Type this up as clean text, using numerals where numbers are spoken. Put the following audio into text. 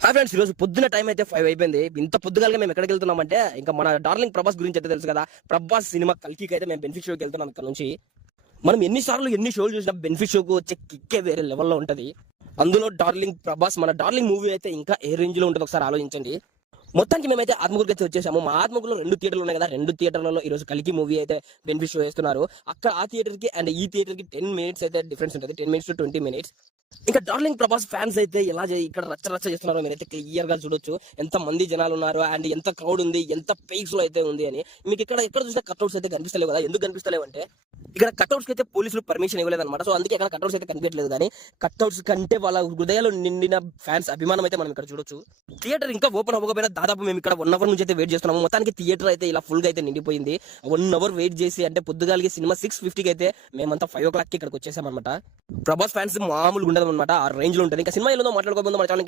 Hi friends, ఈ రోజు పొద్దున టైం అయితే 5 అయిపోయింది. ఇంత పొద్దుగాలగా మేము ఎక్కడికి వెళ్తున్నామంటే ఇంకా మన డార్లింగ్ ప్రభాస్ గురించి అయితే తెలుసు కదా. ప్రభాస్ సినిమా కల్కికి అయితే మేము బెనిఫిట్ షోకి వెళ్తున్నాం. ఇక్కడ నుంచి మనం ఎన్నిసార్లు ఎన్ని షోలు చూసినా బెనిఫిట్ షోకు వచ్చే కిక్కే వేరే లెవెల్లో ఉంటది. అందులో డార్లింగ్ ప్రభాస్ మన డార్లింగ్ మూవీ అయితే ఇంకా ఏ రేంజ్ లో ఉంటుంది ఒకసారి ఆలోచించండి. మొత్తానికి మేమైతే ఆత్మకూరుకి అయితే వచ్చేసాము. మా ఆత్మకూరులో 2 థియేటర్లు ఉన్నాయి కదా. 2 థియేటర్లలో ఈ రోజు కలికి మూవీ అయితే బెనిఫిట్ షో వేస్తున్నారు. అక్కడ ఆ థియేటర్ కి అండ్ ఈ థియేటర్ కి 10 మినిట్స్ అయితే డిఫరెన్స్ ఉంటుంది. 10 మినిట్స్ టు 20 మినిట్స్. ఇంకా డార్లింగ్ ప్రభాస్ ఫ్యాన్స్ అయితే ఇక్కడ రచ్చ రచ్చ చేస్తున్నారో మీరైతే క్లియర్ గా చూడొచ్చు. ఎంత మంది జనాలు ఉన్నారు అండ్ ఎంత క్రౌడ్ ఉంది, ఎంత పైక్స్ లో అయితే ఉంది అని. మీకు ఎక్కడ చూసినా కట్అవుట్స్ అయితే కనిపిస్తలేవు కదా. ఎందుకు కనిపిస్తలేవు అంటే ఇక్కడ కట్అవుట్స్ కి అయితే పోలీసులు పర్మిషన్ ఇవ్వలేదు అనమాట. సో అందుకే ఇక్కడ కట్అవుట్స్ అయితే కనిపించలేదు. కానీ కట్అవుట్స్ కంటే వాళ్ళ హృదయాలు నిండిన ఫ్యాన్స్ అభిమానం అయితే మనం ఇక్కడ చూడొచ్చు. థియేటర్ ఇంకా ఓపెన్ అవ్వకపోయినా దాదాపు మేము ఇక్కడ 1 అవర్ నుంచి అయితే వెయిట్ చేస్తున్నాము. మొత్తానికి థియేటర్ అయితే ఇలా ఫుల్ గా అయితే నిండిపోయింది. 1 అవర్ వెయిట్ చేసి అంటే పొద్దుగాలికి సినిమా 6:50కి అయితే మేమంతా 5 o'clock కి ఇక్కడికి వచ్చేసాం అనమాట. ప్రభాస్ ఫ్యాన్స్ మామూలుగా ఉండదు అనమాట. ఆ రేంజ్ లో ఉంటుంది. ఇంకా సినిమా ఏదో మాట్లాడుకోబోతుందో మన ఛానల్